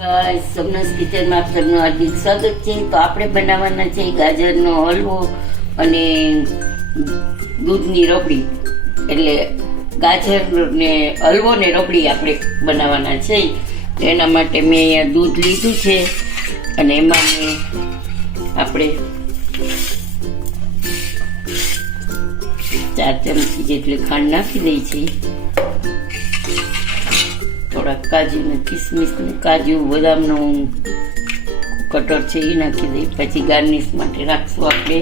Guys, સમનસ કિચનમાં આપ સૌનું હાર્દિક સ્વાગત છે. તો આપણે બનાવવાના છે ગાજરનો હલવો અને દૂધની રબડી. એટલે ગાજર ને હલવો ને રબડી આપણે બનાવવાના છે. એના માટે મેં અહીંયા દૂધ લીધું છે અને એમાં આપણે 4 ચમચી જેટલી ખાંડ નાખી દઈ છે. થોડા કાજુ ને કિસમિસ ને કાજુ બદામનો કટર છે એ નાખી દઈ. પછી ગાર્નિશ માટે રાખશું આપણે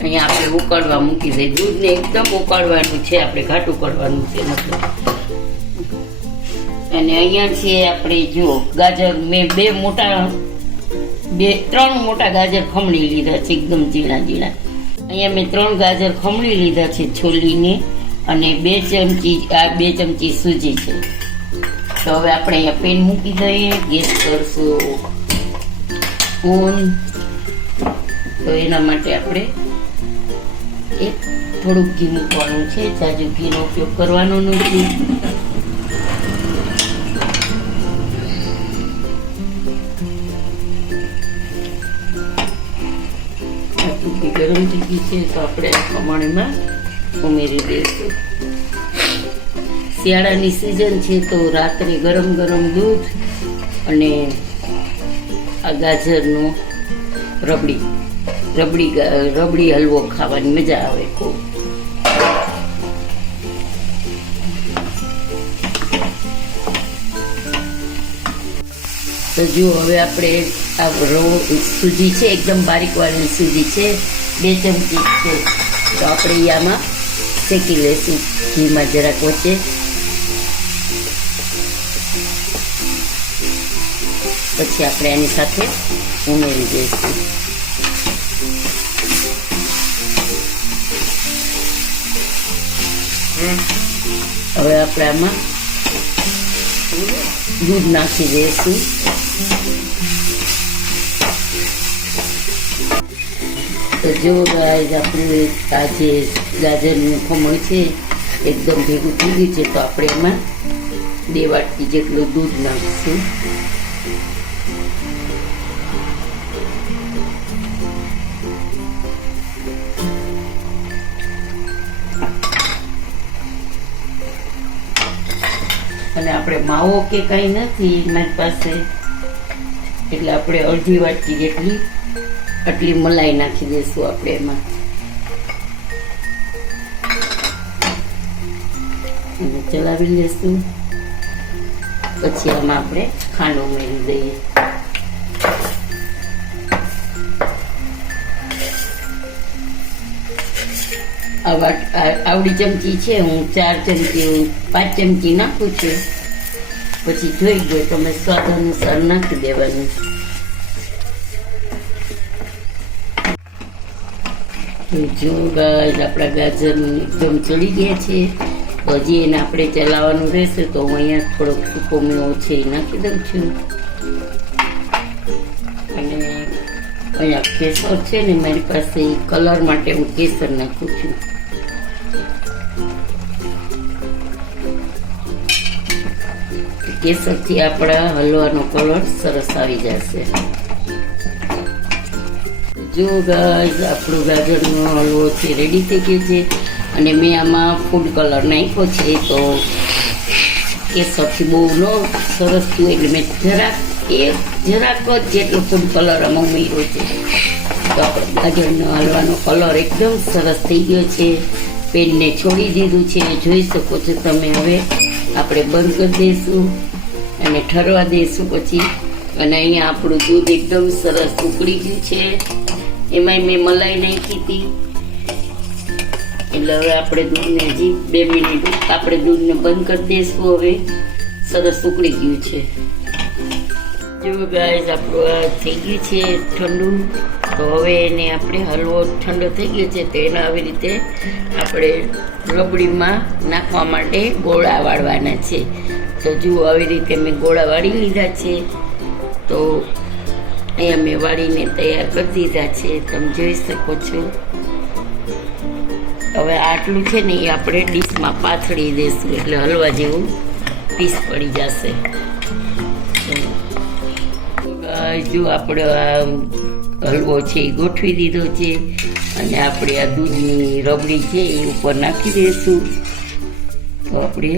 અહીંયા આપણે ઉકાળવા મૂકી દઈએ. દૂધને એકદમ ઉકાળવાનું છે, આપણે ઘાટું કરવાનું છે મતલબ. અને અહીંયા છે આપણે જુઓ ગાજર મેં 3 મોટા ગાજર ખમણી લીધા છે, એકદમ ઝીણા ઝીણા. અહીંયા મેં 3 ગાજર ખમણી લીધા છે છોલીને, અને 2 ચમચી સૂજી છે. તો હવે આપણે અહીંયા પેન મૂકી દઈએ. ગેસ કરશું ઓન. તો એના માટે આપણે થોડુંક ઘી મૂકવાનું છે, જાજુ ઘીનો ઉપયોગ કરવાનો નથી. ગરમ થઈ ગઈ છે તો આપણે આ પ્રમાણેમાં ઉમેરી દઈશું. શિયાળાની સિઝન છે તો રાત્રે ગરમ ગરમ દૂધ અને આ ગાજરનો રબડી હલવો ખાવાની મજા આવે ખૂબ. તો જુઓ હવે આપણે આ સૂજી છે, એકદમ બારીક વાળી સૂજી છે, 2 ચમચી છે. તો આપણે આમાં શેકી લઈશું ઘીમાં જરાક વચ્ચે. પછી આપણે આની સાથે ઉમેરી દઈશું. હવે આપણે આમાં દૂધ નાખી દઈશું. તો જો ગાઈસ આપણે આ જે ગાજરનું ખમણ છે એકદમ ભેગું થઈ ગયું છે. તો આપણે એમાં 2 વાટકી જેટલું દૂધ નાખીશું. અને આપણે માવો કે કંઈ નથી મારી પાસે, એટલે આપણે અડધી વાટકી જેટલી આટલી મલાઈ નાખી દઈશું આપણે એમાં. અને ચલાવી લઈશું. પછી આમાં આપણે ખાંડ ઉમેરી દઈએ. આવડી ચમચી છે, હું 4 ચમચી 5 ચમચી નાખું છું. પછી જોઈ ગયો તમે સ્વાદ અનુસાર નાખી દેવાનું. જો ગાઈસ આપણા ગાજર એકદમ ચડી ગયા છે. હજી એને આપણે ચલાવવાનું રહેશે. તો હું અહીંયા થોડોક સૂકો મેવો છે એ નાખી દઉં છું. અને અહીંયા કેસર છે ને મારી પાસે, કલર માટે હું કેસર નાખું છું. કેસરથી આપણા હલવાનો કલર સરસ આવી જશે. જો ગાઈસ આપણો ગાજરનો હલવો છે રેડી થઈ ગયો છે. અને મેં આમાં ફૂડ કલર નાખ્યો છે. તો કેસરથી બહુ ન સરસ થયું એટલે મેં જરાક જ જેટલો ફૂડ કલર આમાં ઉમેર્યો છે. તો આપણો ગાજરનો હલવાનો કલર એકદમ સરસ થઈ ગયો છે. પેનને છોડી દીધું છે, જોઈ શકો છો તમે. હવે આપણે બંધ કરી દઈશું અને ઠરવા દઈશું પછી. અને અહીંયા આપણું દૂધ એકદમ સરસ ઉકળી ગયું છે. એમાંય મેં મલાઈ નાખી હતી. એટલે હવે આપણે દૂધને હજી 2 મિનિટ આપણે દૂધને બંધ કરી દઈશું. હવે સરસ ઉકળી ગયું છે. જો ગાઈસ આપણું આ થઈ ગયું છે ઠંડુ. તો હવે એને આપણે હલવો ઠંડો થઈ ગયો છે તો એને આવી રીતે આપણે રબડીમાં નાખવા માટે ગોળા વાળવાના છે. તો જુઓ આવી રીતે મેં ગોળા વાળી લીધા છે. તો અહીંયા મેં વાળીને તૈયાર કરી દીધા છે, તમે જોઈ શકો છો. હવે આટલું છે ને એ આપણે ડીશમાં પાથરી દઈશું એટલે હલવા જેવું પીસ પડી જશે. જો આપણે આ હલવો છે એ ગોઠવી દીધો છે અને આપણે આ દૂધની રબડી છે એ ઉપર નાખી દઈશું. તો આપણે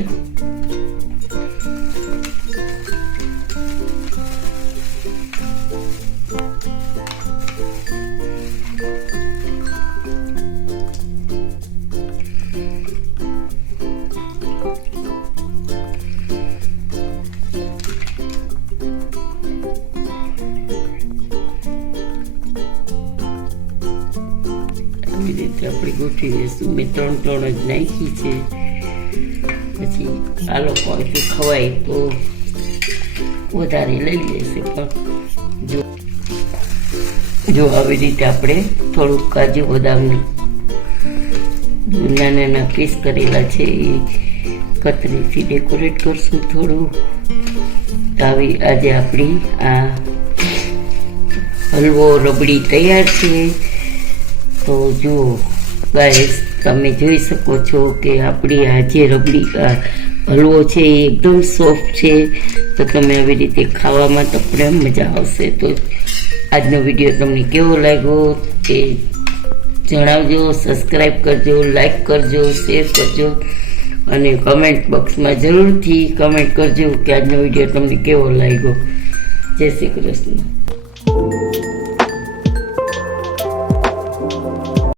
આવી રીતે આપણે ગોઠવી દઈશું. મેં 3 જ નાખી છે. પછી આ લોકો આટલું ખવાય તો વધારે લઈ લેશે. પણ જો આવી રીતે આપણે થોડુંક કાજુ બદામનું નાના નાના પીસ કરેલા છે એ કતરીથી ડેકોરેટ કરશું થોડું. આવી આજે આપણી આ હલવો રબડી તૈયાર છે. તો જુઓ ગાઈસ, તમે જોઈ શકો છો કે આપણી આ જે રબડી હલવો છે એ એકદમ સોફ્ટ છે. તો તમે આવી રીતે ખાવામાં તમને મજા આવશે. તો આજનો વિડીયો તમને કેવો લાગ્યો તે જણાવજો. સબસ્ક્રાઈબ કરજો, લાઈક કરજો, શેર કરજો અને કમેન્ટ બોક્સમાં જરૂરથી કમેન્ટ કરજો કે આજનો વિડીયો તમને કેવો લાગ્યો. જય શ્રી કૃષ્ણ.